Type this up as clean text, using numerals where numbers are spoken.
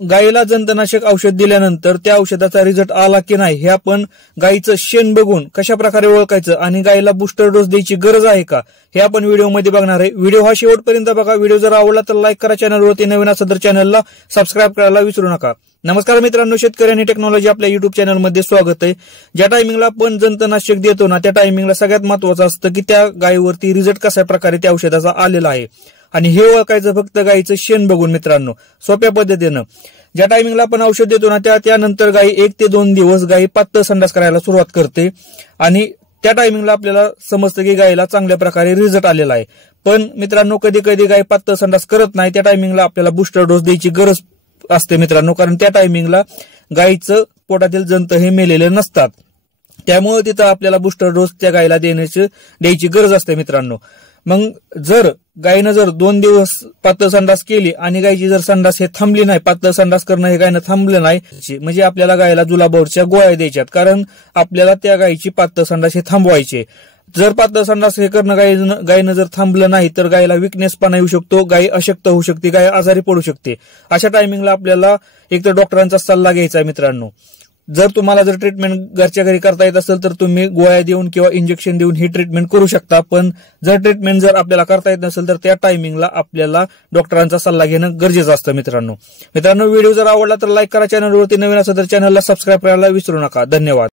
गायीला जंतनाशक औषध दिल्यानंतर त्या औषधाचा रिझल्ट आला की नाही हे आपण गायीचं शेण बघून कशा प्रकारे ओळखायचं आणि गायीला बूस्टर डोस द्यायची गरज आहे का हे आपण व्हिडिओमध्ये बघणार आहे। व्हिडिओ हा शेवटपर्यंत बघा। व्हिडिओ जर आवडला तर लाईक करा, चॅनलवरती नवीन असेल तर चॅनलला सबस्क्राईब करायला विसरू नका। नमस्कार मित्रांनो, शेतकरी आणि टेक्नॉलॉजी आपल्या युट्यूब चॅनलमध्ये स्वागत आहे। ज्या टायमिंगला आपण जंतनाशक देतो ना त्या टायमिंगला सगळ्यात महत्वाचं असतं की त्या गायीवरती रिझल्ट कशा प्रकारे त्या औषधाचा आलेला आहे आणि हे ओळखायचं फक्त गायीचं शेण बघून मित्रांनो, सोप्या पद्धतीनं। ज्या टायमिंगला आपण औषध देतो ना त्यानंतर गायी 1 ते 2 दिवस गायी पातळ संडास करायला सुरुवात करते आणि त्या टायमिंगला आपल्याला समजतं की गायीला चांगल्या प्रकारे रिझल्ट आलेला आहे। पण मित्रांनो, कधी कधी गायी पातळ संडास करत नाही, त्या टायमिंगला आपल्याला बूस्टर डोस द्यायची गरज असते मित्रांनो, कारण त्या टायमिंगला गायीचं पोटातील जंत हे मेलेले नसतात, त्यामुळे तिथं आपल्याला बूस्टर डोस त्या गायीला द्यायची गरज असते मित्रांनो। मग जर गायीनं जर 2 दिवस पातळ संडास केली आणि गायीची जर संडास हे थांबली नाही, पातळ संडास करणं हे गायनं थांबलं नाही, म्हणजे आपल्याला गायीला जुलाबावरच्या गोळ्या द्यायच्यात, कारण आपल्याला त्या गायीची पातळ संडास हे थांबवायचे। जर पातळ संडास हे करणं गायीनं जर थांबलं नाही तर गायीला विकनेसपणा येऊ शकतो, गायी अशक्त होऊ शकते, गाय आजारी पडू शकते। अशा टायमिंगला आपल्याला एक तर डॉक्टरांचा सल्ला घ्यायचा आहे मित्रांनो। जर तुम्हाला जर ट्रीटमेंट घरच्या घरी करता येत असेल तर तुम्ही गोळ्या देऊन किंवा इंजेक्शन देऊन ही ट्रीटमेंट करू शकता, पण जर ट्रीटमेंट जर आपल्याला करता येत नसेल तर त्या टायमिंगला आपल्याला डॉक्टरांचा सल्ला घेणं गरजेचं असतं मित्रांनो। व्हिडिओ जर आवडला तर लाईक करा, चॅनलवरती नवीन असेल तर चॅनलला सबस्क्राईब करायला विसरू नका। धन्यवाद।